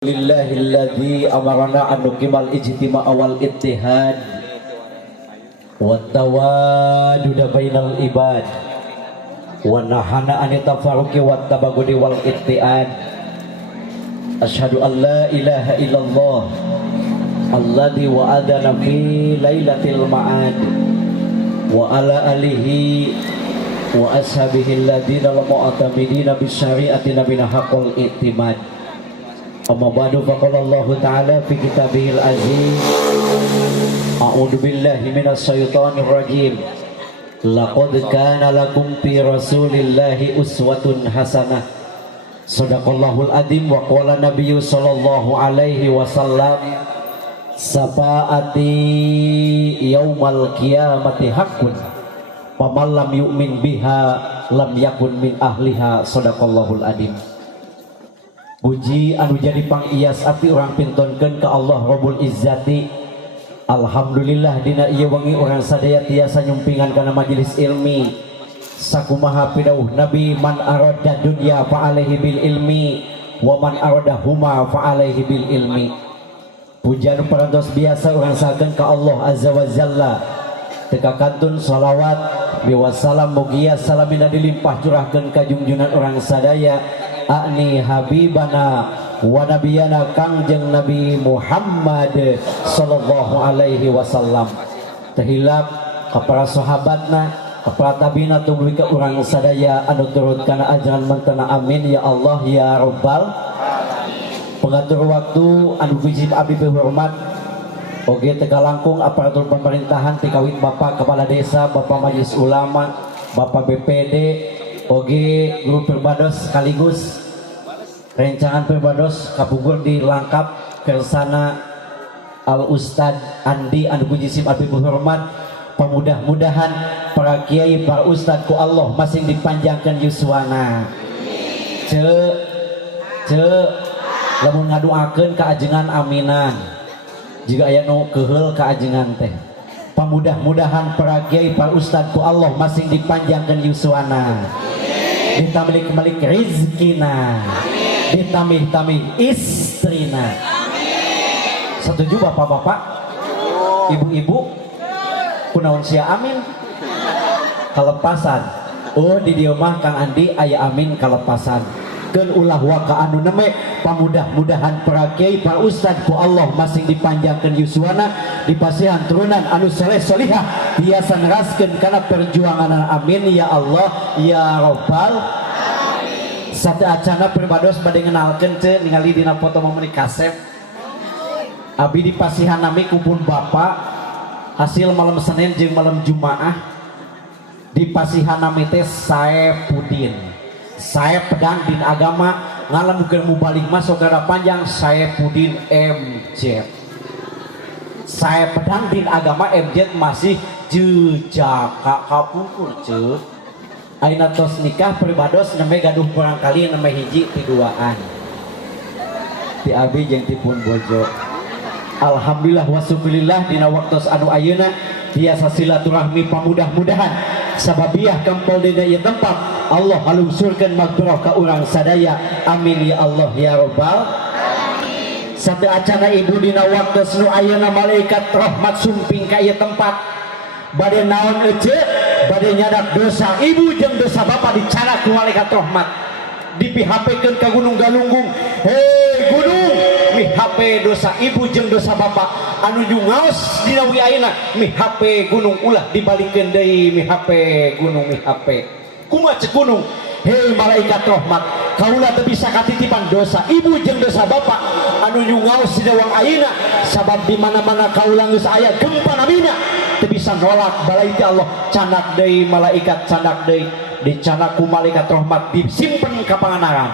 Lillahilladzi amarana an nuqimal ijtima' wal ittihad wa tawadud bainal ibad wa nahana an tafarruqi wa tabagudi wal ittiad. Asyhadu an la ilaha illallah alladzi wa'adana fi lailatul ma'ad wa ala alihi wa ashabihi alladzina lam mu'tamidina bi syari'ati nabina haqqul i'timad. Amma ba'du faqala Allah Ta'ala fi kitabihil aziz a'udzu billahi minasy syaithanir rajim laqad kana lakum fi rasulillahi uswatun hasanah sadaqallahul adzim wa qala nabiyyu sallallahu alaihi wasallam safaati yaumal qiyamati haqqun faman lam yu'min biha lam yakun min ahliha sadaqallahul adzim. Puji anu jadi pangias ati urang pintonkeun ka Allah Rabbul Izzati. Alhamdulillah dina ieu wengi urang sadaya tiasa nyumpingan kana majelis ilmi. Sakumaha pidauh Nabi, man arada dunya fa alaihi bil ilmi wa man arada huma fa alaihi bil ilmi. Pujian parantos biasa urang sakeun ka Allah Azza wa Jalla. Teka kantun shalawat biwasalam mugia salamina dilimpah curahkeun ka junjungan urang sadaya akni habibana wa nabiyana kangjeng Nabi Muhammad sallallahu alaihi wasallam. Tehilap ka para sahabatna, ka para tabiina tumuju ka urang sadaya anu turut kana ajaran mantena amin ya Allah ya rabbal pengatur waktu anu puji abdi hormat oge teka langkung aparatur pemerintahan tikawit Bapak Kepala Desa, Bapak Majelis Ulama, Bapak BPD, oge guru perbados sekaligus rencangan perbados kapugur dilengkap kersana Al Ustad Andi anu puji sim abdi hormat. Pemudah-mudahan para kiai para ustad ku Allah masing dipanjangkan yuswana. Lamun ngaduakeun ka ajengan aminan. Jika aya nu keheul ka ajengan teh. Pemudah-mudahan para kiai para ustad ku Allah masing dipanjangkan yuswana. Ditambah-tambah rizkina. Ditambah-tambah istrina. Setuju bapak-bapak? Ibu-ibu? Kunaon sia amin? Kalepasan. Oh di dieu mah Kang Andi aya amin kalepasan. Keun ulah waka anu neme pamudah-mudahan para kiai para ustad ku Allah masing dipanjangkeun yuswana dipasihan turunan anu saleh salihah biasa neraskeun kana perjuangan amin ya Allah ya rabbal alamin. Sate acana perbados bade ngenalkeun teu ningali dina foto mameni kasep abi dipasihan nami kupun bapak hasil malam Senin jeung malam Jumaah dipasihan nami teh Saepudin Saep pedang din agama ngalamukeun mubalik masuk gara panjang Saepudin MZ. Saep pedang din agama MZ masih jejaka kapungkur ceuk. Ayeuna tos nikah pribados neme gaduh perang kali neme hiji ti duaan. Ti abi jeung ti pun bojo. Alhamdulillah wa syukurillah dina waktos anu ayeuna tiasa silaturahmi pamudah-mudahan sababiah kampol dina ieu tempat Allah halungsurkeun magfirah ka urang sadaya amin ya Allah ya rabbal alamin. Sate acana ibu dina waktos nu ayeuna malaikat rahmat sumping ka ieu tempat bade naon ece bade nyadak dosa ibu jeung dosa bapa dicara ku malaikat rahmat dipihapekeun ka Gunung Galunggung. Hei gunung mi HP dosa ibu jeung dosa bapak anu jungaos dina wi ayeuna mi HP gunung ulah dibalikeun deui mi HP gunung mi HP kumaha ceuk gunung. Hei malaikat rahmat kaula teu bisa katitipan dosa ibu jeung dosa bapak anu jungaos dina wang ayeuna sabab di mana-mana kaula geus aya gempa namina teu bisa nolak balai ti Allah canak deui malaikat canak deui dicanak ku malaikat rahmat disimpen ka panganaran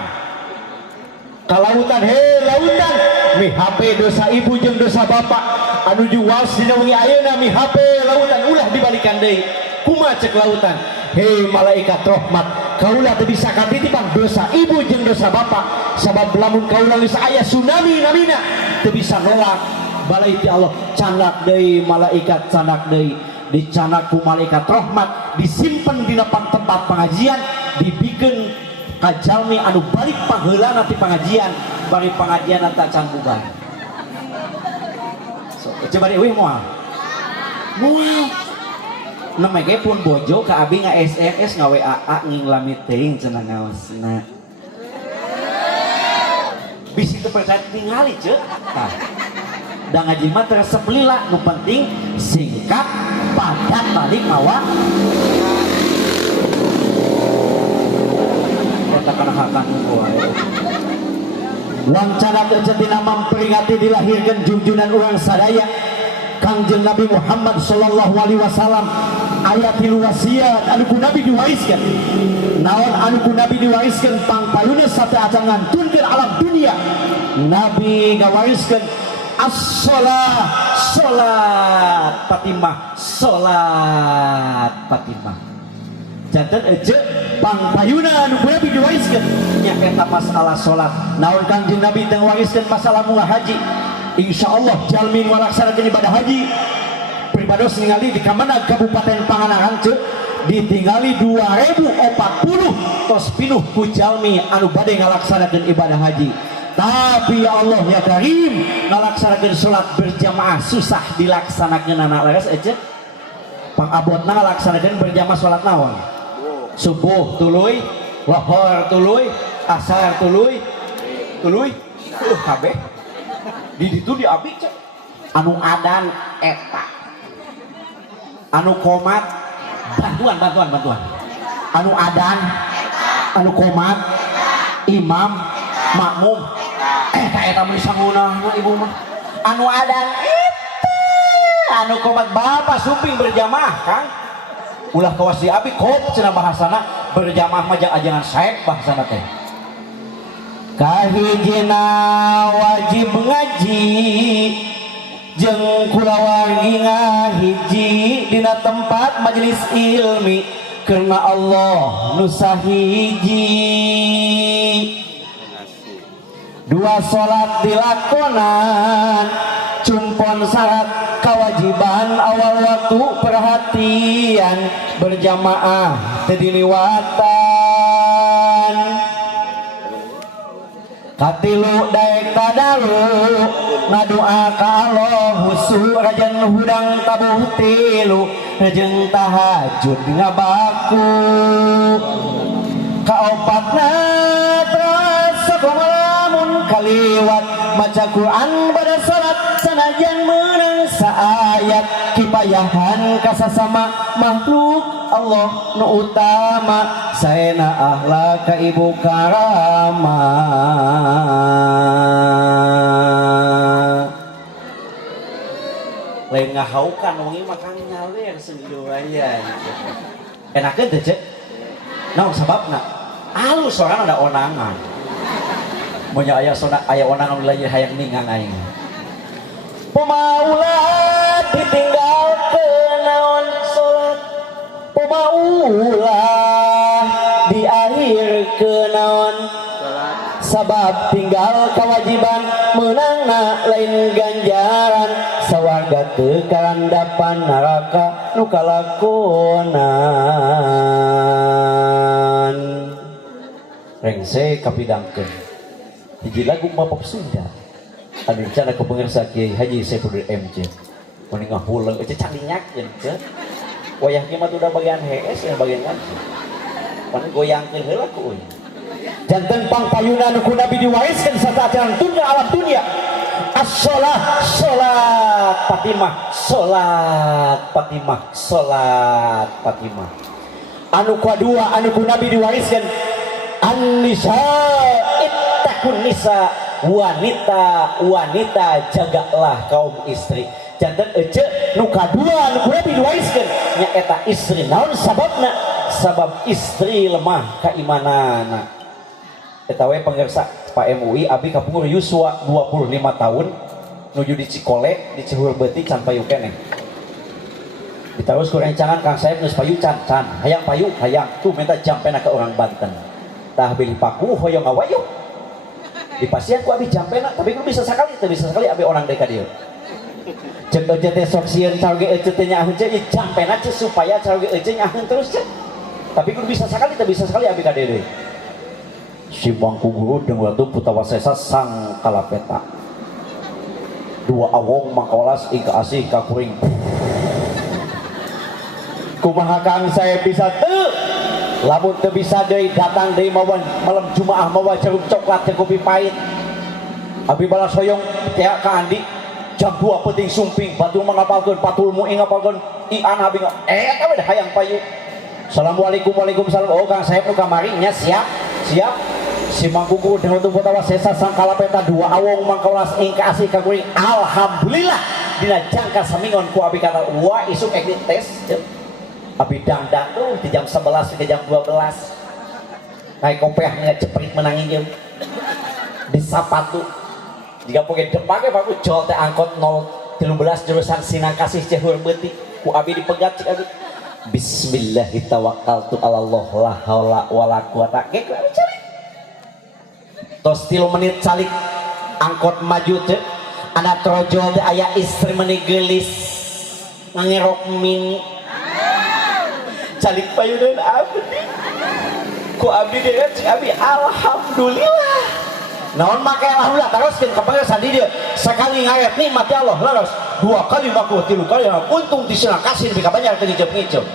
ka lautan. Hei lautan mi HP dosa ibu jeung dosa bapak anu juwaos dina wengi ayeuna mi HP lautan ulah dibalikan deui kumaha ceuk lautan. Hei malaikat rahmat kaula teu bisa katitipan dosa ibu jeung dosa bapak sabab lamun kaula geus aya tsunami namina teu bisa nolak balai ti Allah canak deui malaikat canak deui dicanak ku malaikat rahmat disimpen dina tempat pengajian dibikeun kajalmi anu balik pangheula nanti pengajian bari pengajian tak can bubar. So, coba deh moal namanya pun bojo ke abi nga SMS nga WA ngingla meeting cenah ngaosna bisi teu percaya tingali ceuk tah da ngaji mah terasa pelila nu penting singkat padat balik mawa eta kana hakan wae wancana teu cetina memperingati dilahirkeun junjunan urang sadaya Kangjeng Nabi Muhammad sallallahu alaihi wasallam ayatil wasiat anu ku Nabi diwariskeun naon anu ku Nabi diwariskeun pangpayuna sate acan ngantunkeun alam dunia Nabi ngawariskeun salat Fatimah salat Fatimah janten ece pangpayuna anu ku Nabi diwariskeun nya eta masalah salat naon Kangjeng Nabi teu ngawariskeun masalah mulai haji insyaallah jalmi ngalaksanakeun ibadah haji pribados ningali di kamana Kabupaten Pangandaran ceuk ditingali 2040 tos pinuh ku jalmi anu bade ngalaksanakeun ibadah haji tapi ya Allah ya Karim ngalaksanakeun salat berjamaah susah dilaksanakeun anak laras ece pangabotna ngalaksanakeun berjamaah salat naon subuh tuluy lohor tuluy asar tuluy kabeh di ditu di abi cek anu adan eta anu komat bantuan anu adan anu komat imam makmum eta mah sangunahna ibu mah anu adan eta anu komat bapak suping berjamaah Kang ulah kawas di abi kop cenah bahasana berjamaah mah jangan saek bahasana teh kahijina wajib ngaji jeung kulawargi ngahiji dina tempat majelis ilmi karena Allah nu sahiji dua salat dilakonan cumpon syarat kewajiban awal waktu perhatian berjamaah teu diliwatan katilu daek tadalu ngadoa ka Allah husu rajan hudang tabuh tilu rajeng tahajud ngabaku kaopatna terasa kumalamun kaliwat maca Quran pada salat sanajan menang saayat kipayahan kasasama makhluk Allah nu utama saena ahlak ka ibu karama lain ngahaukan wengi makan nyawer seueur aya enakeun teh cek naon sababna alus sorangan ada onangan monya aya onangan wilayah hayang ningang aing pemaula ditinggalkeun naon salat pemaula di akhir kenaon sabab tinggal kewajiban menangna lain ganjaran sawarga teu karandapan neraka nu kalakonan rengse kapidangkeun hiji lagu mapop Sunda anu rencana ku pemirsa Kiai Haji Saifudin MC mun ngahuleung ece calinyakeun teh wayah kieu mah udah bagian HS yang bagian ngaji pan goyangkeun heula ku euy janten pangpayuna nu ku Nabi diwariskeun satacan dunya alam dunia as-shalah salat Fatimah anu kadua anu ku Nabi diwariskeun an-nisa ittaqun nisa wanita jagalah kaum istri janten ece nu kadua nu ku Nabi diwariskeun nya eta istri naon sababna sabab istri lemah keimanana eta we pangersa Pak MUI abi kapungur yuswa 25 tahun nuju di Cikole di Cihur Beuti can payu keneh diterus ku rencangan Kang Saeb geus payu can hayang payu hayang tuh minta jampena ke orang Banten tah bilih paku hoyong ngawayuh dipasieun ku abi jampena tapi ku bisa sakali abi orang deui ka dieu ceuk ece teh sok sieun caroge ece teh nyaheun ceuk jampena ceuk supaya caroge ece nyaheun terus ceuk tapi ku bisa sakali abi ka dieu si Mangku Guru dengan waktu Putawasesa sang kalapeta dua awong makawalas ika asih kakuring kumaha kang saya bisa lamun teu bisa deui datang deui mawan malam Jumaah mawa jeruk coklat teh kopi pahit abi balas hoyong teh ka Andi jam 2 penting sumping batu mangapalkeun patulmu ingapalkeun ian abi eta we hayang payu. Assalamualaikum. Waalaikumsalam. Oh kang saeb nu kamari nya siap si Mangku Guru dengan waktu Putawasesa sang kalapeta dua awong mangkawalas ingka asih kakuring alhamdulillah dina jangka samingon ku abi kata wah isuk ek dites abi dangdang tuh di jam 11 ke jam 12 naik kopiah ceprit menangi jeung di sapatu jika poge depake Pak jol teh angkot 013 jurusan Sinang Kasih Cehur Beuti ku abi dipegat cik abi bismillahi tawakkaltu ala Allah la haula wala quwata ge ku abi cari tos 3 menit calik angkot maju teh anak trojol teh aya istri meuni geulis ngerok mini calik payunan abdi ku abdi deh cik abi alhamdulillah naon make alhamdulillah teruskeun kepada sandi dia sekali ngayat nikmat ya Allah laras 2 kali baku 3 kali untung di Sinang Kasih lebih kabanyak teh ngiceup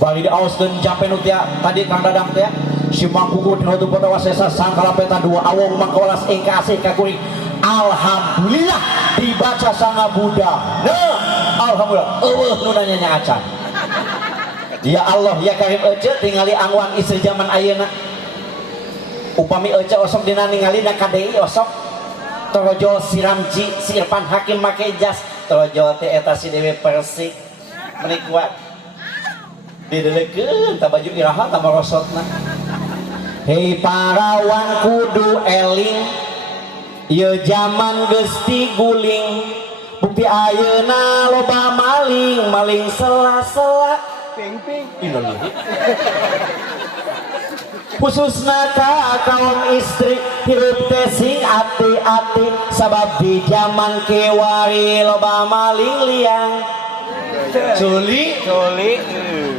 bari diaoskeun jampe nu teh tadi Kang Dadang teh si Mangku Guru dina waktu Putawasesa sang kalapeta dua awong mangkawalas ingka asih kakuring alhamdulillah dibaca sanga Buddha nah alhamdulillah eueuh nu nanya acan ya Allah ya Karim ece tingali angwan istri zaman ayeuna upami ece osok dina ningalina KDI osok torojol si Ramji si Irfan Hakim make jas torojol teh eta si Dewi Persik meuni kuat didelekeun ta baju iraha ta marosotna hei parawan kudu eling ieu zaman geus guling bukti ayeuna loba maling sela-sela ping khususna ka kaum istri hirup teh sing ati-ati sabab di zaman kiwari loba maling liang culi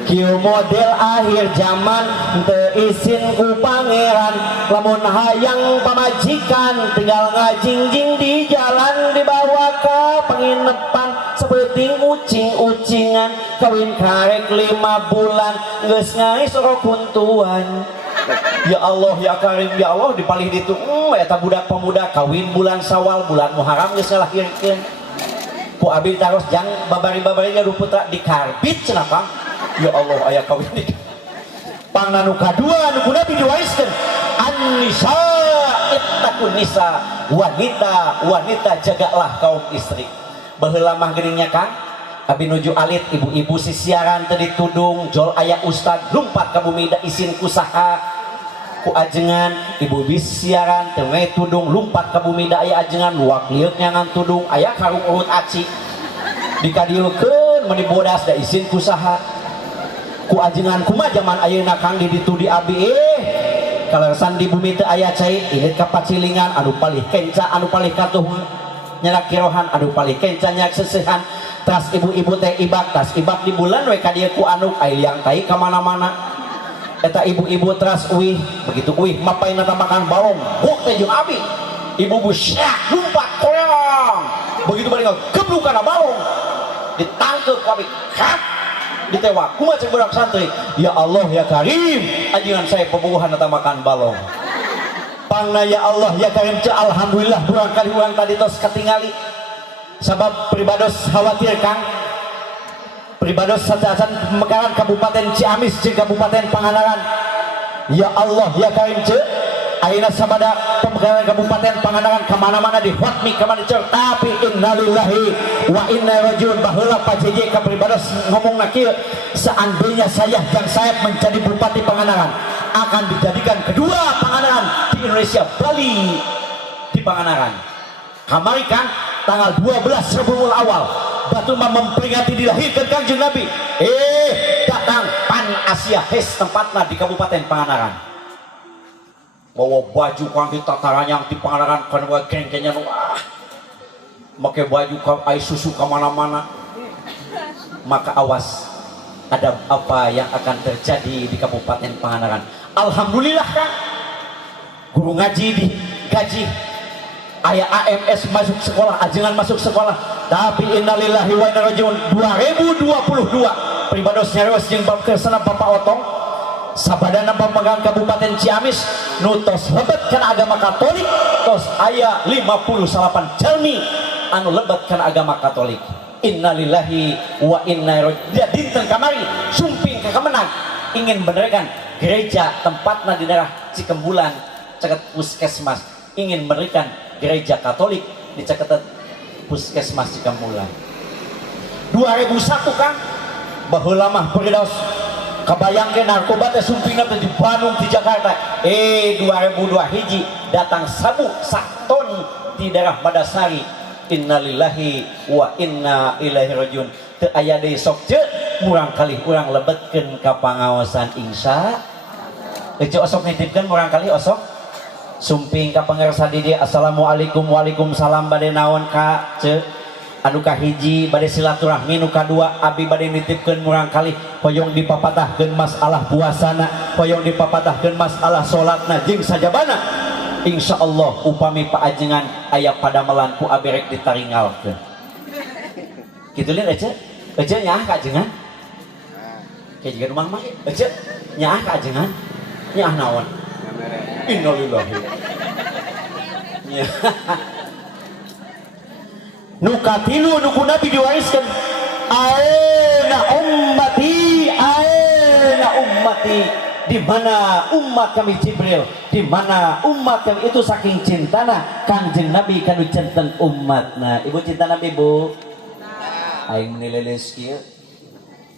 kieu model akhir zaman teu izin ku pangeran lamun hayang pamajikan tinggal ngajingjing di jalan dibawa ka penginepan sepenting ucing-ucingan kawin karek 5 bulan geus ngais kuntuan ya Allah ya Karim ya Allah dipalih ditu eta budak pemuda kawin bulan Sawal bulan Muharram geus ngalahirkeun ku abi taros jang babari-babari ruputra dikarbit cenah Kang ya Allah aya kawin pangna nu kadua nu kudu diwariskeun an-nisa ittaqun nisa wanita jagalah kaum istri baheula mah geuning nya Kang abi nuju alit ibu-ibu sisiaran teu ditudung jol aya ustad lumpat ka bumi da izin ku saha ku ajengan ibu bis siaran teu we tudung lumpat ka bumi da aya ajengan luak lieur nyangan tudung aya karung urut aci dikadieukeun meuni bodas da izin ku saha ku ajengan kumaha zaman ayeuna Kang di ditu di abi kaleresan di bumi teu aya cai ieu ka pacilingan anu palih kenca anu palih katuh nyarak kirohan anu palih kenca nyak seusehan tas ibu-ibu teh ibak tas ibak di bulan we ka dieu ku anu ai liang tai ka mana-mana eta ibu-ibu teras uih begitu uih mapaina makan balong buk teh jeung abi ibu busyak lumpat koyong begitu bari gebluk kana balong ditangkep ku abi kap ditewak kumaha cek budak santri ya Allah ya Karim ajengan saya pembuuhan eta makan balong pangna ya Allah ya Karim ce alhamdulillah burang kali urang tadi tos katingali sabab pribados khawatir Kang pribados sacacan pemekaran Kabupaten Ciamis jeung Kabupaten Pangandaran ya Allah ya Karim ce ayeuna sabada pemekaran Kabupaten Pangandaran kamana-mana dihotmi kamana cer tapi innalillahi wa inna rajiun baheula PJJ ka pribados ngomongna kieu seandainya saya yang saya menjadi Bupati Pangandaran akan dijadikan kedua Pangandaran di Indonesia Bali di Pangandaran kamari Kang tanggal 12 Rabiul Awal batu memperingati dilahirkan Kangjeng Nabi datang Pan Asia Hes tempatna di Kabupaten Pangandaran bawa baju Kang di tataranya di Pangandaran kan wa kengkenya make baju ka ai susu ka mana-mana maka awas ada apa yang akan terjadi di Kabupaten Pangandaran alhamdulillah Kang guru ngaji di gaji, aya AMS masuk sekolah, ajengan masuk sekolah, tapi innalillahi wa inna rajiun 2022 pribados nyareos jeung kersana Bapak Otong sabadana pemegang Kabupaten Ciamis nutos lebet kana agama Katolik tos aya 58 jalmi anu lebet kana agama Katolik. Innalillahi wa inna ilaihi rajiun. Dinten kamari sumping ka kemenang ingin benerkan gereja tempatna di daerah Cikembulan caket puskesmas, ingin mendirikan gereja Katolik di caket puskesmas Cikembulan. 2001 Kang baheula mah peridos kabayang ke narkoba teh sumpingna teh di Bandung di Jakarta. 2002 hiji datang sabu sak ton di daerah Madasari. Innalillahi wa inna ilaihi rajiun. Teu aya deui sok ceuk murang kali urang lebetkeun ka pangaosan insya. Ece osok nitipkeun murang kali osok sumping ka pangarsa di dieu. Assalamualaikum waalaikumsalam bade naon ka ceuk anu kahiji bade silaturahmi nu kadua abi bade nitipkeun murang kali hoyong dipapatahkeun masalah puasana, hoyong dipapatahkeun masalah salatna jeung sajabana. Insyaallah upami paajengan aya padamelan ku aberek ditaringalkeun. Kitu lieu ece nyaah ka ajengan. Kayak juga rumah mah ece nyaah ka ajengan. Nyaah naon? Innalillahi. Nu katilu nu ku Nabi diwariskeun aina ummati di mana umat kami Jibril, di mana umat kami itu saking cintana Kanjeng Nabi kanu cinten umatna. Ibu cinta Nabi Bu? Aing menileles kieu.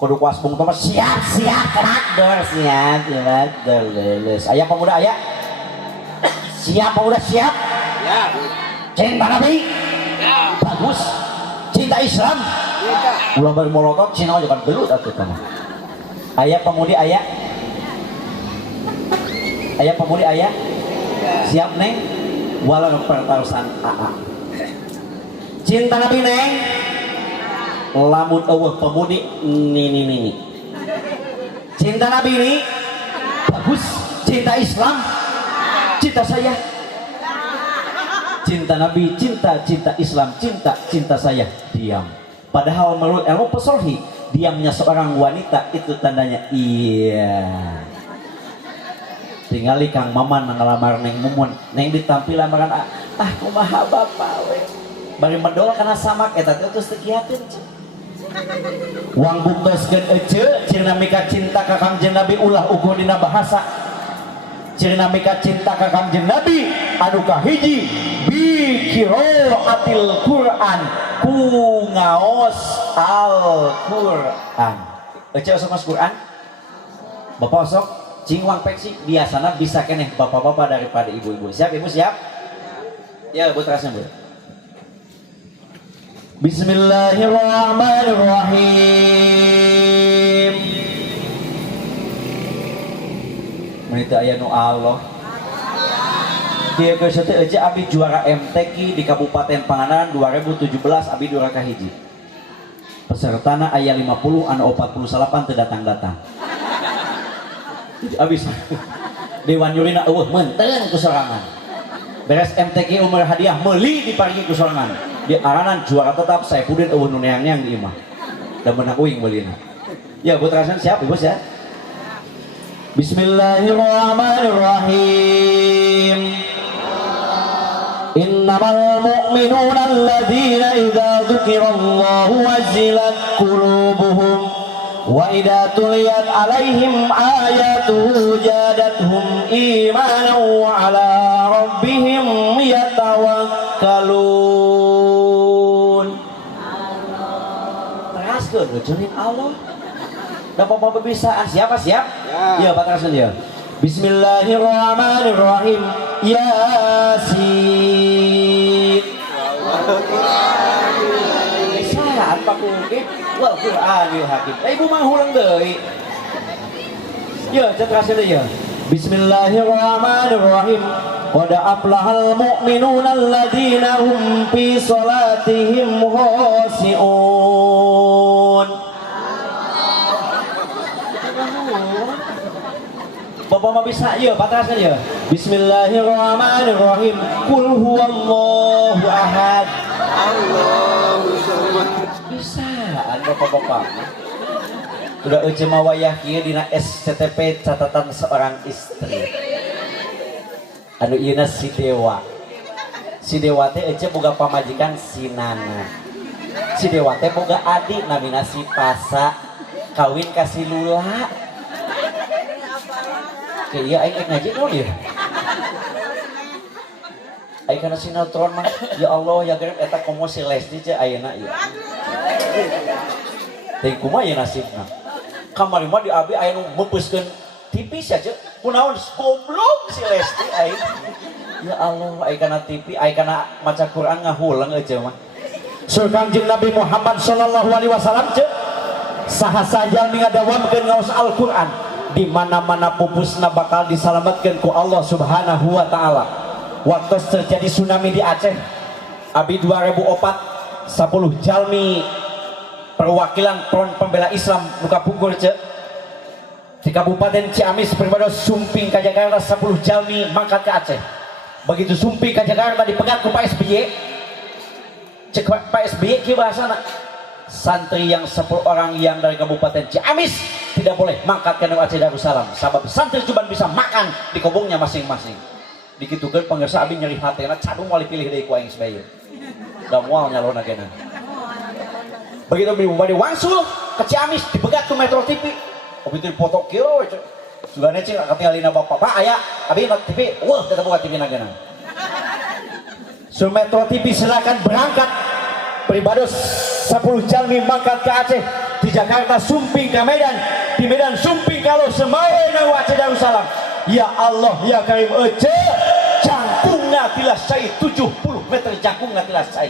Kudu kuas bung toma siap traktor siap leles. Aya pemuda aya? Siap pemuda siap? Siap. Cinta Nabi? Siap. Bagus. Cinta Islam? Cinta. Ulah bari molotot Cina aja kan belut atuh kana. Aya pemudi aya? Ayah pemudi ayah siap neng walau pertarusan AA cinta Nabi neng lamun eueuh pemudi ini cinta Nabi ini bagus. Cinta Islam cinta saya, cinta Nabi cinta Islam cinta saya diam. Padahal menurut ilmu pesolhi diamnya seorang wanita itu tandanya iya. Tingali Kang Maman ngalamar Neng Mumun, Neng ditampil lamaran kumaha bapak we bari medol kana samak eta teh terus tegiakeun wang bungtoskeun ece cirina mika cinta ka Kanjeng Nabi ulah ugo dina bahasa cirina mika cinta ka Kanjeng Nabi anu kahiji bi qiraatil Quran ku ngaos Al-Quran. Ece osok mas Quran bapak osok cing wang peksi biasanya bisa keneh bapak-bapak daripada ibu-ibu. Siap ibu siap? Ya ibu terasnya bu. Bismillahirrahmanirrahim. Menita aya nu Allah. Dia geus teh eueuh abi juara MTQ di Kabupaten Pangandaran 2017 abi juara kahiji. Pesertana aya 50 anu 48 teu datang-datang. Abis Dewan Yurina eueuh menteun ku sorangan. Beres MTQ umur hadiah meuli diparingi ku sorangan. Di aranan juara tetap Saipudin eueuh nu neang-neang di imah. Da meunang uing meulina. Ya Bu terasan siap Ibu ya. Bismillahirrahmanirrahim. Innamal mu'minuna alladzina idza dzukirallahu wajilat qulubuhum wa idza tuliyat alaihim ayatuhu zadatuhum imanan wa ala rabbihim yatawakkalun. Teraskeun geuceun Allah. Da bapak bisaan siapa siap? Ya, Pak teraskeun dia. Bismillahirrahmanirrahim. Yasin. Saat pakungkit wal Qur'anil hakim. Ibu mah ulang deui. Ya, teraskeun ya. Bismillahirrahmanirrahim. Qad aflahal mu'minuna alladzina hum fi salatihim khashi'un. Umpama bisa ieu patraskeun ieu. Bismillahirrahmanirrahim. Qul huwallahu ahad. Allahu samad. Bisa anu bapak-bapak. Udah eueuh mah wayah kieu dina SCTP catatan seorang istri. Anu ieu si Dewa. Si Dewa teh eueuh boga pamajikan si Nana. Si Dewa teh boga adik namina si Pasa. Kawin ka si Lula. Iya aing ngaji naon ieu? Aing kana sinetron mah ya Allah ya garep eta komo si Lesti teh ayeuna ieu. Teh kumaha ieu nasibna? Kamari mah di abi aya nu meupuskeun tipis ya ceuk. Kunaon goblok si Lesti aing. Ya Allah aing kana TV, aing kana maca Quran ngahulang eueuh mah. Sur Kangjeng Nabi Muhammad sallallahu alaihi wasallam ceuk. Saha saja ngadawamkeun ngaos Al-Qur'an di mana-mana pupusna bakal diselamatkan ku Allah Subhanahu wa taala. Waktu terjadi tsunami di Aceh abi 2004 10 jalmi perwakilan Front Pembela Islam muka pungkur ceuk di Kabupaten Ciamis perbados sumping ka Jakarta 10 jalmi mangkat ke Aceh. Begitu sumping ka Jakarta dipegat ku Pak SBY. Cek Pak SBY kieu bahasana santri yang 10 orang yang dari Kabupaten Ciamis tidak boleh mangkat ke Aceh Darussalam sebab santri cuma bisa makan di kobongnya masing-masing. Dikitukeun pangeursa abi nyeri hatena cadung wali pilih deui ku aing sebae. Da moal nyalona geuna. Begitu bade wangsul ke Ciamis dipegat ku Metro TV. Abi teh foto kieu we. Sugane cing katingalina bapak. Pak aya abi na TV. Wah kita buka TV na geuna. Sur Metro TV silakan berangkat peribados 10 jalmi mangkat ke Aceh di Jakarta sumping ke Medan di Medan sumping kalau semawe nang Aceh Darussalam. Ya Allah ya Karim ece jangkungna tilas cai 70 meter jangkungna tilas cai.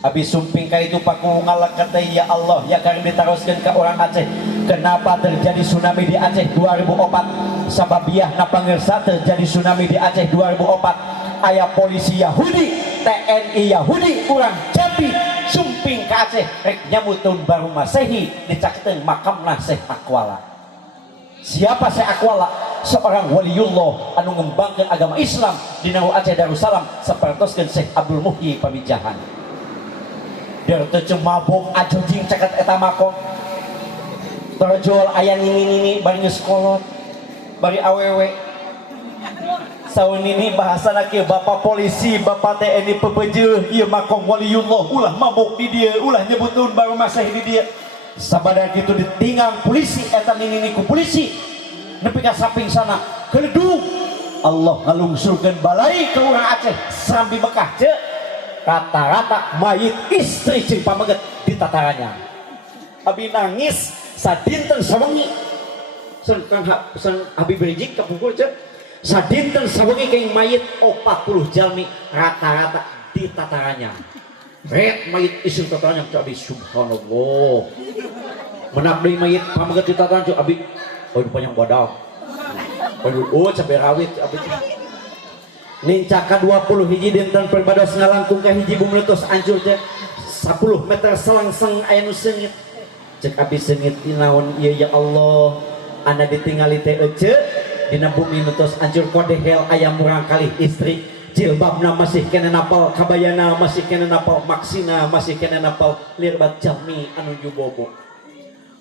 Habis sumping ka itu paku ngaleket ya Allah ya Karim ditaroskeun ka orang Aceh. Kenapa terjadi tsunami di Aceh 2004? Sababiahna pangeursa terjadi tsunami di Aceh 2004. Aya polisi Yahudi, TNI Yahudi urang Jambi sumping ka Aceh rek nyambut tahun baru Masehi dicaketeun makamna Syekh Akwala. Siapa Syekh Akwala? Seorang waliullah anu ngembangkeun agama Islam di Aceh Darussalam sapertoskeun Syekh Abdul Muhyi Pamijahan. Dar teu mabok ajojing caket eta makom. Torjol aya nini bari geus kolot, bari awewe. Saun ini bahasana kieu bapak polisi, bapak TNI pepeujeuh ieu makom waliullah ulah mabok di dieu, ulah nyebut tahun baru Masehi di dieu. Sabada kitu ditinggang polisi eta nini ku polisi nepi ka samping sana keledug Allah ngalungsurkeun balai ka urang Aceh sambil Mekah ceuk rata-rata mayit istri jeung pameget di tatarannya. Abi nangis sadinten sawengi sen abi berijik kapungkur ceuk sadinten sawengi kaing mayit 40 jalmi rata-rata di tatarannya. Red mayit isu tatarannya cu abi subhanallah. Menak deui mayit pameget di tataran cu abi oh panjang badak. Aduh cabe rawit abi. Nincaka 20 hiji dinten perbados ngalangkung ka hiji bumi letos hancur teh 10 meter selangseng aya nu seungit. Cek abi seungit naon ieu ya Allah anda ditingali teh ece dina bumi letos hancur kodehel aya murang kali istri jilbabna masih kena napal kabayana masih kena napal maksina masih kena napal lirbat jami anu jubobo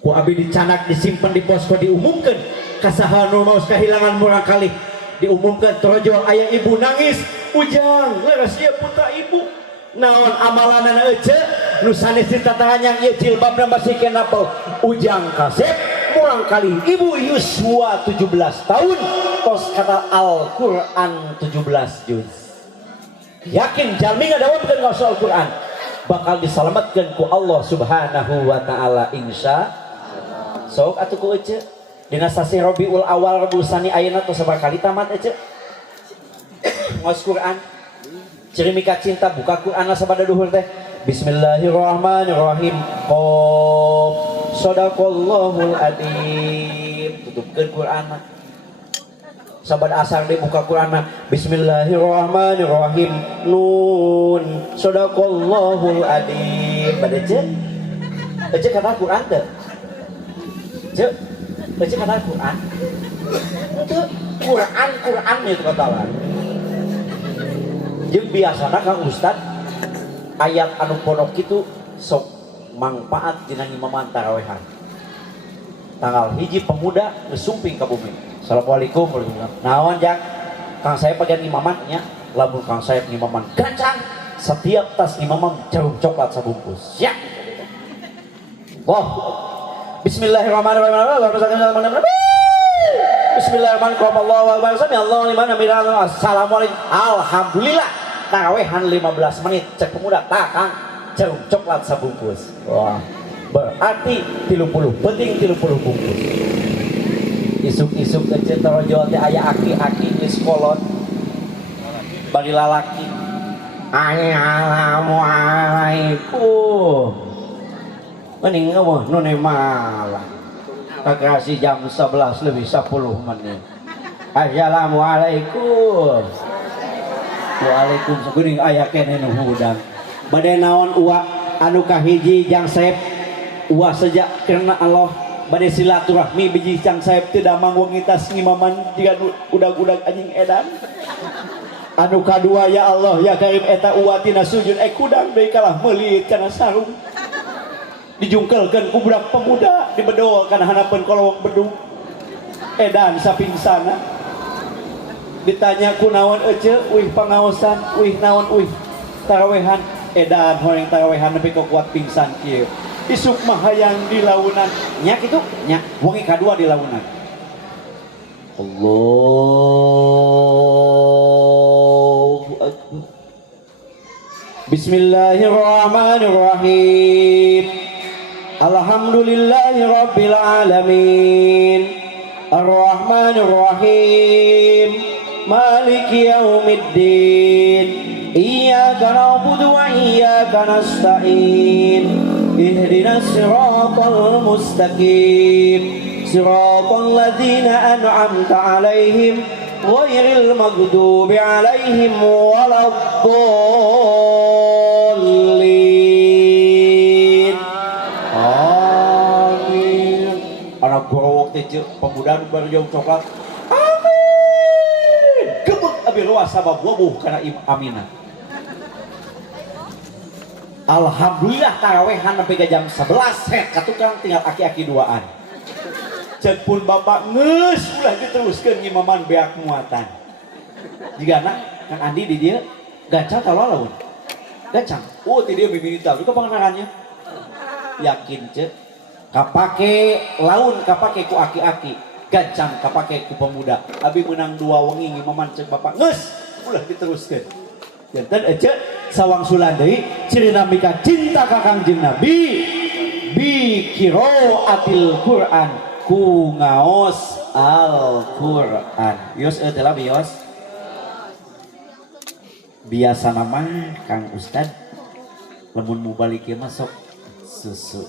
ku abi dicanak disimpen di posko diumumkeun kasaha nu maos kahilangan murang kali diumumkan torojol ayah ibu nangis ujang leres ieu putra ibu naon amalanana ece nu sanes di tataranjang ieu jilbabna masih kena napal ujang kasep murang kali ibu yuswa 17 tahun tos kata Al-Quran 17 juz. Yakin jalmi ngadawamkeun ngaos Al-Quran bakal diselamatkeun ku Allah Subhanahu wa taala insya sok atuh ku ece dina sasi Rabiul Awal Rabiul Tsani ayeuna tos sabaraha kali tamat ece ngaos Quran ciri mika cinta buka Quranna sabada duhur teh Bismillahirrahmanirrahim qaf sadaqallahul adzim tutupkeun Quranna sabada asar deui buka Quranna Bismillahirrahmanirrahim nun sadaqallahul adzim bade ceuk kata Quran teh ceuk baca kata Quran Quran itu katakan. Jeung biasana Kang Ustad ayat anu pondok itu sok manfaat dina imaman tarawehan. Tanggal hiji pemuda ngesumping ka bumi. Assalamualaikum warahmatullahi wabarakatuh. Naon Jang? Kang saya bagian imamannya, lamun Kang saya imaman gacang, setiap tas imaman jarum coklat sabungkus. Ya. Wah. Bismillahirrahmanirrahim. Bismillahirrahmanirrahim. Assalamualaikum. Alhamdulillah. Tarawehan 15 menit cek pemuda takang jarum coklat sabungkus. Wah. Berarti 30 penting 30 bungkus. Isuk-isuk kecil tarojol teh aya aki-aki di sekolot bagi lalaki. Assalamualaikum. Mending ngomong nune malah kakasih jam 11 lebih 10 menit. Assalamualaikum. Waalaikumsalam. Geuning aya keneh nu hudang. Bade naon uwa anu kahiji jang saeb uwa sejak karena Allah bade silaturahmi biji jang saeb teu damang wengi tas ngimaman jiga udag-udag anjing edan. Anu kadua ya Allah ya Karim eta uwa tina sujud kudang deui kalah meulit kana sarung. Dijungkelkeun ku budak pemuda dibedoa kana hanapeun kolong bedung. Edan sapingsana. Ditanya ku naon ece, wih pangaosan, wih naon wih tarawehan, edan horeng tarawehan nepi kok kuat pingsan kieu. Isuk mah hayang di launan, nya kitu, nya wengi kadua di launan. Allahu Akbar. Bismillahirrahmanirrahim. Alhamdulillahi rabbil alamin. Ar-Rahmanir-Rahim. Maliki yaumiddin. Iyyaka na'budu wa iyyaka nasta'in. Ihdinas siratal mustaqim. Siratal ladzina an'amta 'alaihim ghairil maghdubi 'alaihim waladdallin. Amin. Anak gorowok teh pemuda nu barjong coklat. Abi luas sabab wabuh kana aminah. Alhamdulillah tarawehan sampai ke jam 11 set katukang tinggal aki-aki duaan. Cek pun bapak geus ulah diteruskeun ngimaman beak muatan. Jigana Kang Andi di dieu gaca talo lawan. Gacang. Oh ti dieu mimiti tahu itu pangarannya. Yakin cek kapake laun kapake ku aki-aki. Gancang kapake ku pemuda. Abi menang 2 wengi ngimaman cek bapak geus ulah diteruskeun. Janten ece sawang sulan deui cirina mika cinta ka Kangjeng Nabi bi qiraatil Quran ku ngaos Al-Quran. Yos teh lah bios. Biasa nama Kang Ustad lamun mau balik ieu masuk susu.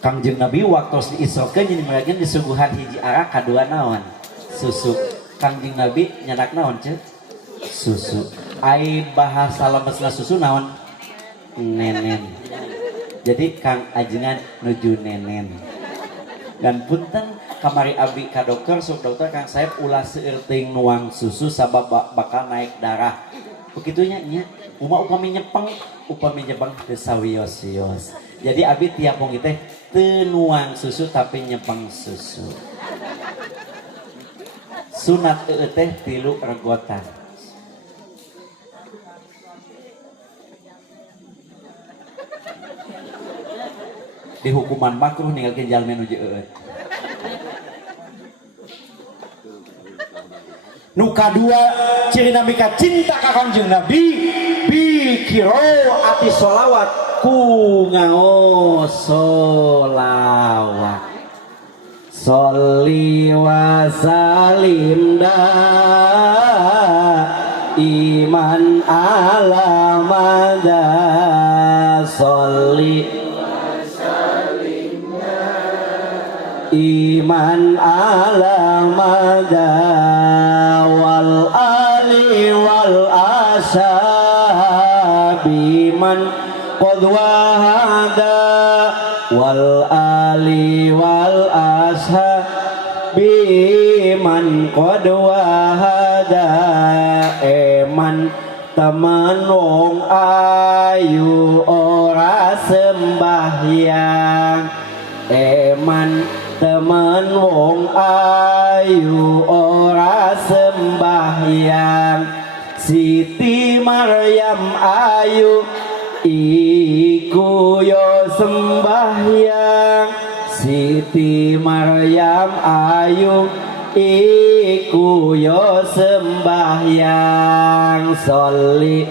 Kangjeng Nabi waktu diisrokeun jeung dimarakeun disuguhan hiji arak kadua naon? Susu. Kangjeng Nabi nyadak naon ceuk? Susu. Ai bahasa lemesna susu naon? Nenen. Jadi Kang ajengan nuju nenen. Dan punten kamari abdi ka dokter sok dokter Kang Saeb ulah seueur teuing nuang susu sabab bakal naik darah. Begitunya nya. Upami nyepeng teu sawios-wios. Jadi abdi tiap wong teh teu nuang susu tapi nyepeng susu. Sunat teh 3 regotan. Di hukuman makruh ninggalkeun jalmi nuju eueut. Nu kadua cirina mika cinta ka Kangjeng Nabi bi qiraati sholawat ku ngaos sholawat. Sholli wa salim da iman ala mada sholli iman ala mada wal ali wal ashabi man qad wahada wal ali wal ashabiman qad wahada eman temen wong ayu ora sembahyang eman temen wong ayu ora sembahyang Siti Maryam ayu iku yo sembahyang Siti Maryam ayu iku yo sembahyang sholli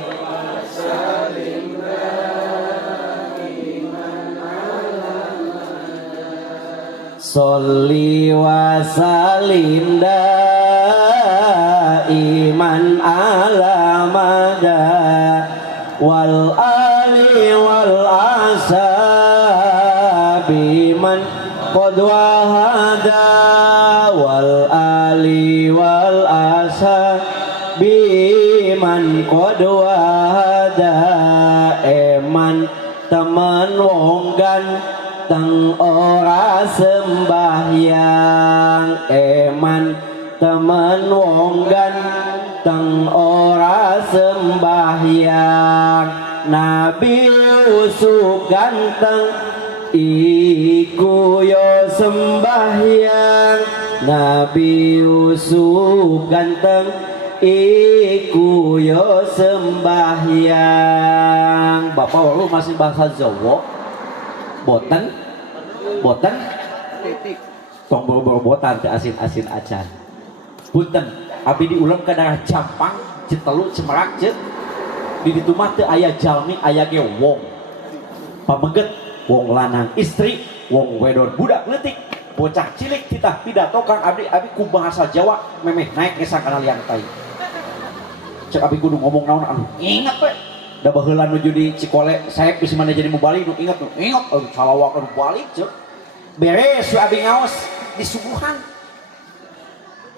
sholli wa salim daiman ala mada wal ali wal ashabi man qad wahada wal ali wal ashabi man qad wahada eman temen wong ganteng ora sembahyang eman temen wong ganteng ora sembahyang Nabi Yusuf ganteng iku yo sembahyang Nabi Yusuf ganteng iku yo sembahyang Bapak lu masih bahasa Jawa boten boten tong botan teh asin-asin acan punten abi diulam ke daerah Jampang Citelu Cemerak ceu di ditu mah teu aya jalmi aya ge wong pamengget wong lanang istri wong wedon budak leutik bocah cilik kita pidato kang abdi ku bahasa Jawa memeh naik ke sakana liang tai cek abi kudu ngomong naon anu ingat we da baheula nuju di Cikole saep geus mana jadi mubalik nu ingat salawak nu balik cek beres abi ngaos di subuhan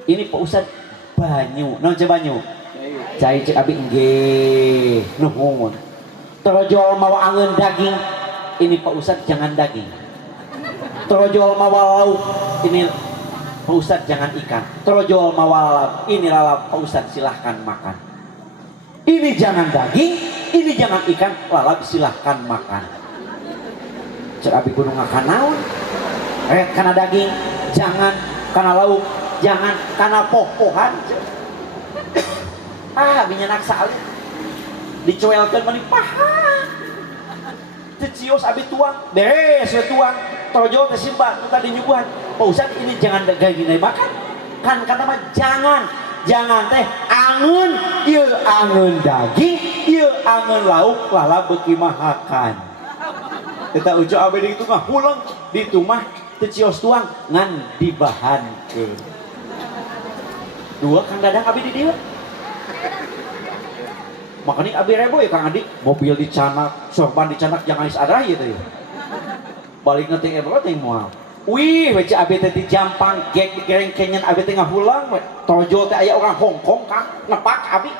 ini Pak Ustad banyu naon cek banyu cai cek abi nggih nuhun terojol mawa angeun daging ini Pak Ustad jangan daging terojol mawa lauk ini Pak Ustad jangan ikan terojol mawa lalap ini lalap Pak Ustad silahkan makan ini jangan daging ini jangan ikan lalap silahkan makan cek abi kudu ngakan naon ret kana daging jangan kana lauk jangan kana poh-pohan binyanak salih dicoelkeun mani paha teu cios abi tuang beres we tuang tojol teh simpan tadi nyuguhan Pak Ustad ini jangan daging makan kan kata mah jangan teh angeun ieu angeun daging ieu angeun lauk lala beuki mah hakan eta ucu abi di itu mah huleung di itu mah teu cios tuang ngan dibahankeun dua Kang Dadang abi di dieu makanya abi rebo ya Kang Adi mobil dicanak sorban dicanak jangan ada gitu ya balik nanti teh moal wih wece abi teh di Jampang gek digereng kenyan abi teh ngahulang tojo teh aya orang Hongkong Kang nepak abi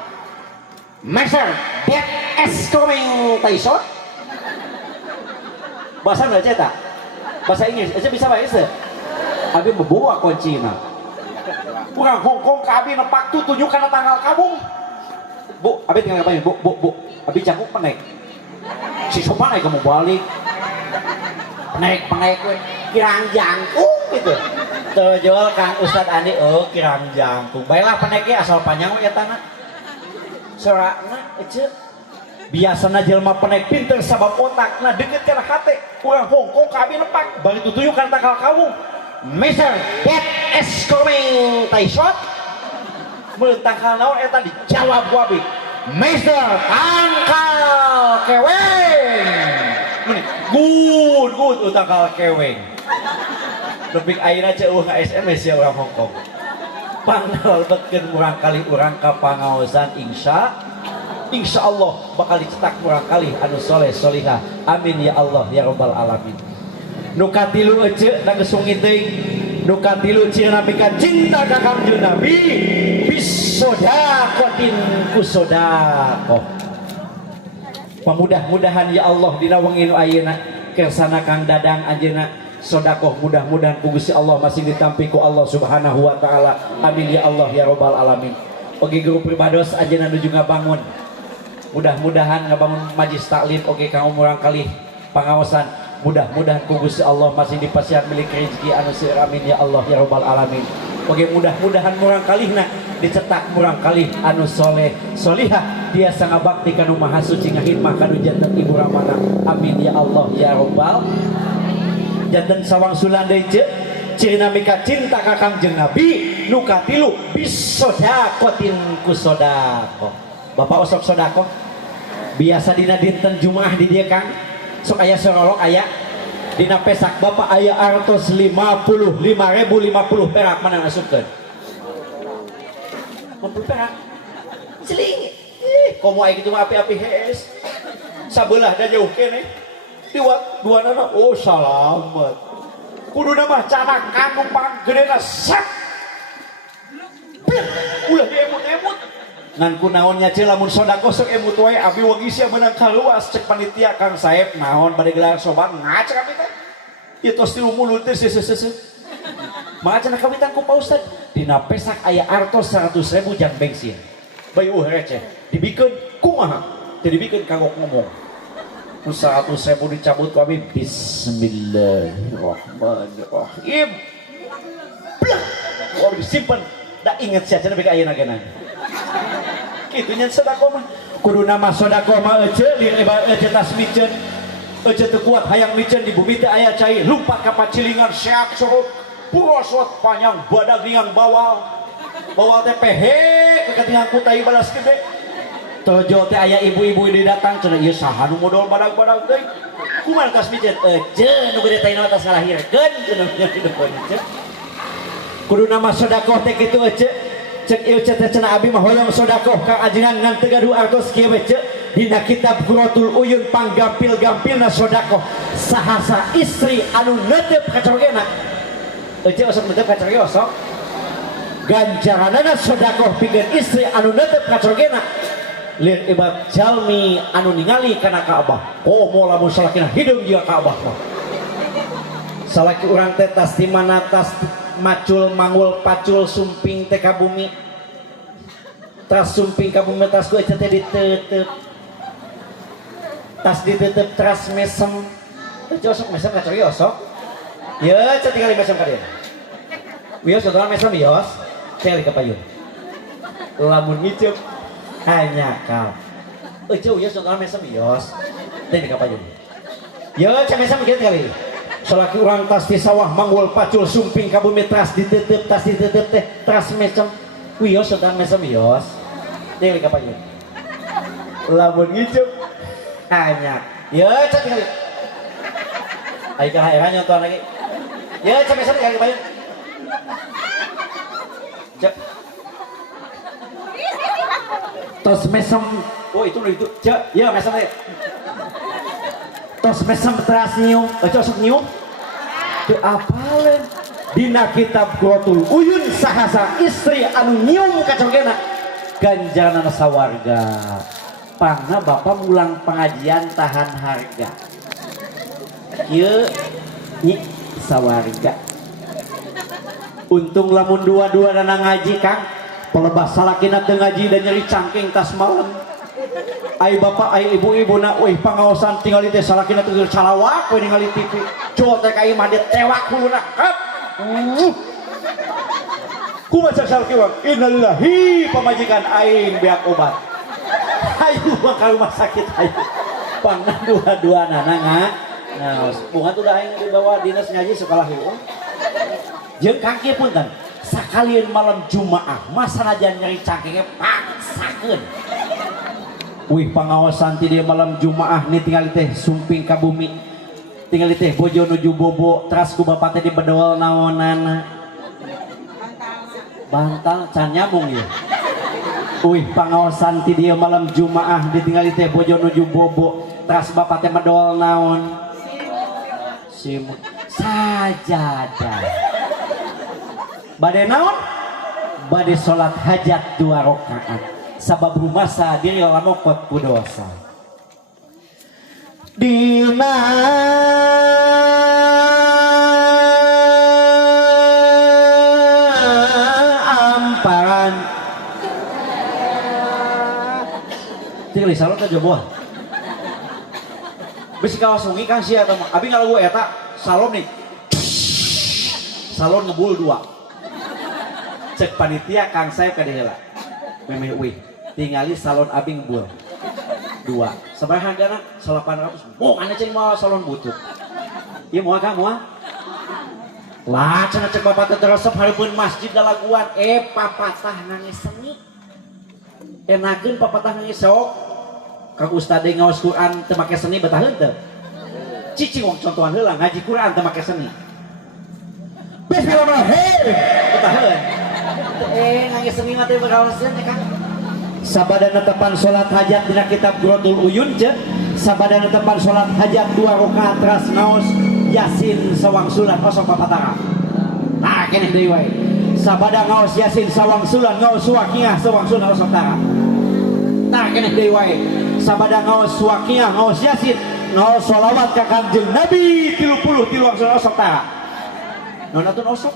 Master that is coming Tyson bahasa nggak cetak bahasa Inggris aja bisa bahasa abi membawa kuncinya orang Hongkong ke abi nepak tuh tunjukkan tanggal kabung Bu, abi tinggal ngapain? Bu, abi cangkuk penek. Si sopan aja kamu balik. Penek we. Kirang jangkung gitu. Terjual Kang Ustad Andi, oh kirang jangkung. Baiklah peneknya asal panjang we tanah. Sorakna ece. Biasana jelma penek pinter sabab otakna deket kana hate. Urang Hongkong ka abi nepak, bari tutuyukan tanggal kabung. Mister, that is coming Tyson. Melentangkan naon eta dijawab ku abi Mister tangkal keweng good tangkal keweng lebih ayeuna ceueuh SMS ya orang Hongkong pangalbetkeun urang kali urang ka pangaosan insya Allah bakal dicetak urang kali anu soleh solihah amin ya Allah ya rabbal alamin nu katilu ece da gesungit teuing nu katilu cina pika cinta ka kanjeng Nabi bisodakotin kusodakoh pamudah-mudahan ya Allah dina wengi nu ayeuna kersana Kang Dadang anjeunna sodakoh mudah-mudahan ku Gusti Allah masih ditampi ku Allah subhanahu wa ta'ala. Amin ya Allah ya robbal alamin. Oke guru pribados ajeuna nuju ngabangun, mudah-mudahan ngabangun majlis taklim. Oke kamu murang kali pangaosan, mudah-mudahan ku Gusti Allah masih dipasihan milik rezeki anu seueur. Amin ya Allah ya robbal alamin. Oke mudah-mudahan murang kalihna dicetak murang kalih anu soleh solihah dia sangat bakti kanu maha suci ngahidmah kanu janten ibu ramana. Amin ya Allah ya robbal. Janten sawang sulan deui cirina mika cinta ka Kangjeng Nabi nu katilu bisodakotin ku sodako. Bapak osok sodako biasa dina dinten Jumaah di dieu Kang sok aya sorolok aya dina pesak Bapak aya artos 50.050 perak mana ngasupkeun 50 perak seling komo aya kitu mah api-api hees sabelah da jauh keneh dua nana. Oh salamet kuduna mah canak kanu panggedena sak ulah diemut-emut ngan kunaonnya ce lamun sodako sok emut wae abi wagi sia meunang kaluas cek panitia Kang Saeb naon bade gelar soban ngacak abi teh ieu tos tilu mulut teh sesesese maca kawitan ku Pak Ustad dina pesak aya artos 100.000 jang bensin bayu receh dibikeun kumaha teu dibikeun kanggo ngomong 100.000 dicabut kami bismillahirrahmanirrahim blah oh disimpan da inget sia cenah beka ayeuna geuna kitu nya sedekah mah kudu nama sedekah mah ece lieu ece tas miceun ece teu kuat hayang miceun di bumi teh aya cai lumpat ka pacilingan seak sorot purosot panjang badag ningang bawal teh pehe keketingan ku tai balas gede tojo teh aya ibu-ibu di datang cenah ieu saha nu modal badag-badag teh kumaha tas miceun ece nu gede taina tas ngalahirkeun cenah kudu nama sedekah teh kitu ece cek ieu cenah abi mah hoyong sedekah ka ajengan ngan teu gaduh artos kieu we cek dina kitab Quratul Uyun panggampil-gampilna sedekah sahasa istri anu neuteup ka corgena ece osok neuteup ka corge osok ganjaranana sedekah pikeun istri anu neuteup ka corgena lir ibad jalmi anu ningali kana Ka'bah komo lamun salakina hideung jiga Ka'bah mah salaki urang teh tas di mana tas macul mangul pacul sumping teh ka bumi tas sumping ka bumi tas ku teh diteuteut tas diteuteut teras mesem teh osok mesem ka cari osok ye teh tinggal mesem ka dieu wios dodoran mesem wios teh ka payun lamun ngiceup hanya kau ece wios dodoran mesem wios teh ka payun ye cek mesem kieu kali salaki urang tas di sawah manggul pacul sumping ka bumi tas diteuteut teh teras mesem wios dodoran mesem wios teh ka payun lamun ngiceup hanya ye cek kali ai ka haeran nyontoh lagi ye cek mesem kali payun cek tos mesem oh itu cek ya mesem teh tos mesem teras nyium osok nyium teu apaleun dina kitab Quratul Uyun sahasa istri anu nyium ka corgena ganjaranna sawarga pangna bapak mulang pengajian tahan harga ieu nyi sawarga untung lamun dua-dua dana ngaji Kang pelebas salakina teu ngaji dan nyeri cangking tas malam ai bapak ai ibu-ibu na euy pangaosan tingali teh salakina teu calawak we ningali TV coba teh ka imah dia tewak kuluna hap kumaha cak salaki wang innalillahi pamajikan aing beak obat ayo ka rumah sakit ayo pangna dua-duana nanga nah bunga tuh dah aing dibawa dinas ngaji sekolah ieu jeung Kang kieu punten sakalian malam Jumaah masanajan nyeri cangkengnya paksakeun wih pangawasan ti dia malam Jumaah nih tinggal teh sumping ka bumi tinggal teh bojo nuju bobo teras ku bapak teh di bedol naonana bantal can nyambung ya wih pangawasan ti dia malam Jumaah ditinggal teh bojo nuju bobo teras bapak teh bedol naon sim sajadah bade naon bade salat hajat 2 rakaat sabab rumasa diri lamokot ku dosa dina tinggal salon teh joboh. Bisi kawas sungi kan sia atau abi ngalagu eta salon nih. Salon ngebul 2. Cek panitia Kang Saep ka diheula. Memeh euy, tingali salon abi ngebul 2. Sabaraha hargana? 800. Oh, ane cing mau salon butut. Ieu moal Kang moal? Lah cenah cek bapak teh resep hareupeun masjid dalaguan papatah nangis seni. Enakeun papatah nangis sok. Kang Ustad ngaos Quran teu make seni betaheun teu? Cicing wong contohan heula ngaji Quran teu make seni. Bismillahirrahmanirrahim. Betaheun. Nangis seni mah teh bakawaseun teh Kang. Sabada netepan salat hajat dina kitab Quratul Uyun ce. Sabada netepan salat hajat 2 rakaat teras ngaos Yasin sawang sulan osok papatara. Nah keneh deui wae. Sabada ngaos Yasin sawang sulan ngaos Waqiah sawang sulan osok tara. Nah keneh deui wae. Sabada ngaos Waqiah ngaos Yasin ngaos sholawat ka Kanjeng Nabi 33 sulan osok tara. Naonatun osok?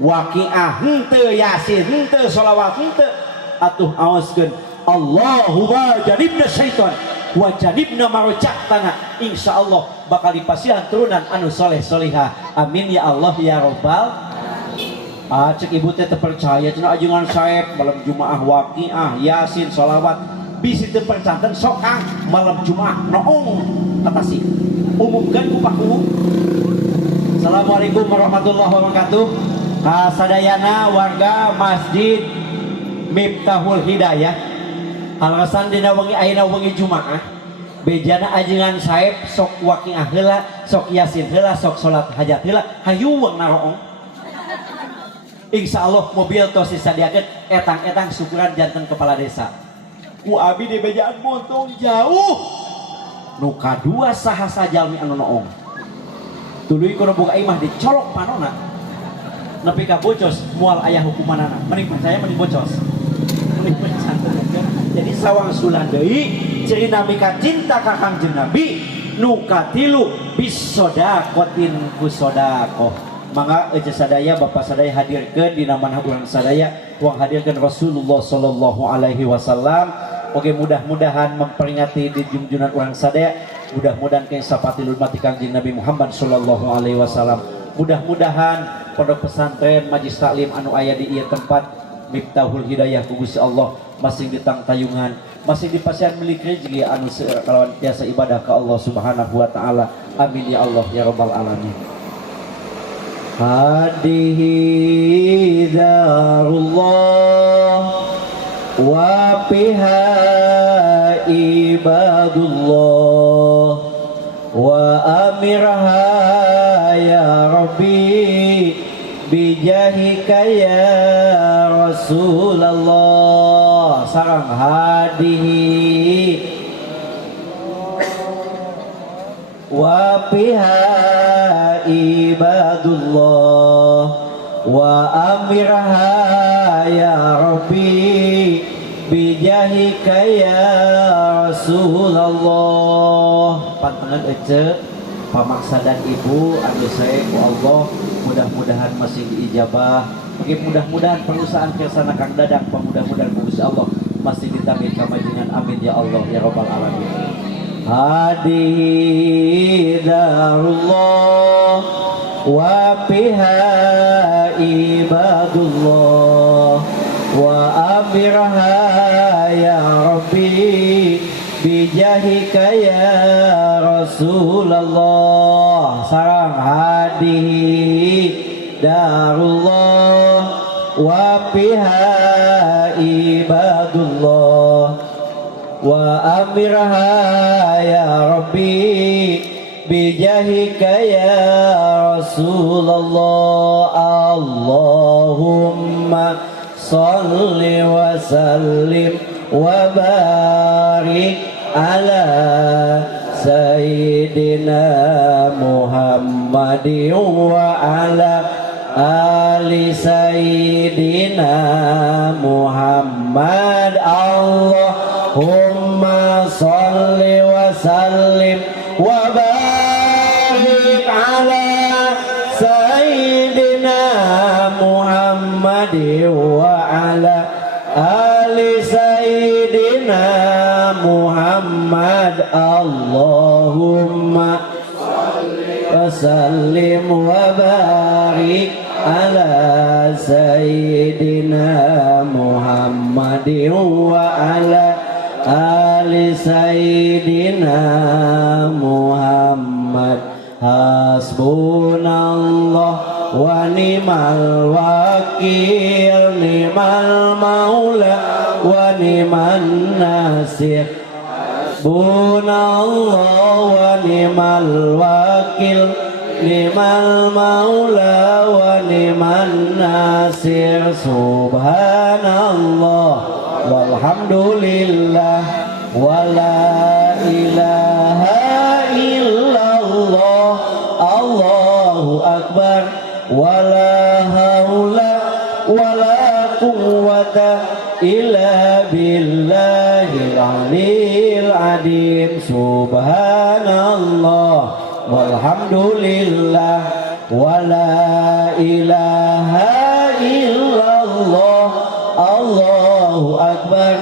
Waqiah henteu Yasin henteu sholawat henteu atuh aoskeun Allahumma janibna syaitan wa janibna marja'tana, insyaallah bakal dipasihan turunan anu soleh solihah. Amin ya Allah ya Rabbal. Cek ibu teh percaya cenah ajengan Saep malam Jumaah Waqiah Yasin sholawat bisi teu percanten sok Kang malam Jumaah noong atasi umumkeun ku Pak Guru. Assalamualaikum warahmatullahi wabarakatuh. Kasadayana warga Masjid Miftahul Hidayah alasan dina wengi ayeuna wengi Jumaah bejana ajengan Saep sok Waqiah heula sok Yasin heula sok salat hajat heula hayu weung naroong. Insyaallah mobil tos disadiakeun etang-etang syukuran janten kepala desa. Ku abi di bejaan montong jauh. Nu kadua saha sajalmi anu noong. Tuluy kudu boga imah dicolok panonna. Nepi ka bocos moal aya hukumanana. Mending percaya mending bocos. Mending percaya. Jadi sawang sulan deui cerita mika cinta ka Kangjeng Nabi nu katilu bisodaqatin kusodaqoh. Mangga eueuh sadaya Bapak sadaya hadirkeun dina manah urang sadaya uang hadirkeun Rasulullah sallallahu alaihi wasallam. Oke mudah-mudahan memperingati di junjunan urang sadaya, mudah-mudahan ke sapatilun mati Kangjeng Nabi Muhammad sallallahu alaihi wasallam. Mudah-mudahan pondok pesantren Majlis Taklim anu aya di ieu tempat Miftahul Hidayah ku Gusti Allah masing ditang tayungan, masing dipasihan milik rezeki anu kalawan tiasa ibadah ka Allah Subhanahu wa taala. Amin ya Allah ya rabbal alamin. Hadihi darullah wa biha ibadullah wa amirha ya rabbi bijahika ya Rasulullah. Sarang hadihi wa biha ibadullah wa amirha ya rabbi bijahika ya Rasulullah. Pantengan ece pamaksa dan ibu anu saya ku Allah mudah-mudahan masih diijabah. Mudah-mudahan perusahaan kirsana Kang Dadang mudah-mudahan Gusti Allah masih ditamit kamajengan. Amin ya Allah ya rabbal alamin. Hadihi darullah wa biha ibadullah wa amirha ya rabbi bijahika ya Rasulullah. Sarang hadihi darullah wa biha ibadullah wa amirha ya rabbi bijahika ya Rasulullah. Allahumma salli wa sallim wa barik ala sayyidina Muhammadin wa ala ali sayyidina Muhammad. Allahumma salli wa sallim wa barik ala sayyidina Muhammadin wa ala ali sayyidina Muhammad Allahumma wasallim wa barik ala sayyidina Muhammadin wa ala ali sayyidina Muhammad. Hasbunallah wa ni'mal wakil, ni'mal maula wa ni'man nasir. Hasbunallah wa ni'mal wakil, ni'mal maula wa ni'man nasir. Subhanallah walhamdulillah wa la ilaha illallah, Allahu akbar, wa la haula wa la quwwata illa billahil aliyil adim. Subhanallah walhamdulillah wa la ilaha illallah, Allahu akbar,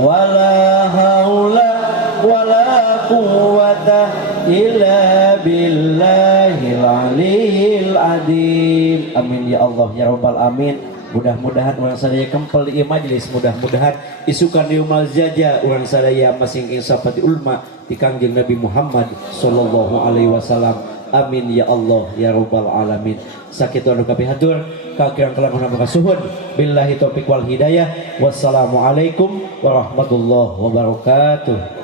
wa la haula wa la quwwata illa billahil aliyil adim. Amin ya Allah ya rabbal amin. Mudah-mudahan orang sadaya kempel di majelis, mudah-mudahan isukan di umal jaja orang sadaya masing insafati ulma di kangjeng Nabi Muhammad sallallahu alaihi wasallam. Amin ya Allah ya rabbal alamin. Sakitu anu kapihatur kakirang kelangan makasuhun billahi taufiq wal hidayah. Wassalamualaikum warahmatullahi wabarakatuh.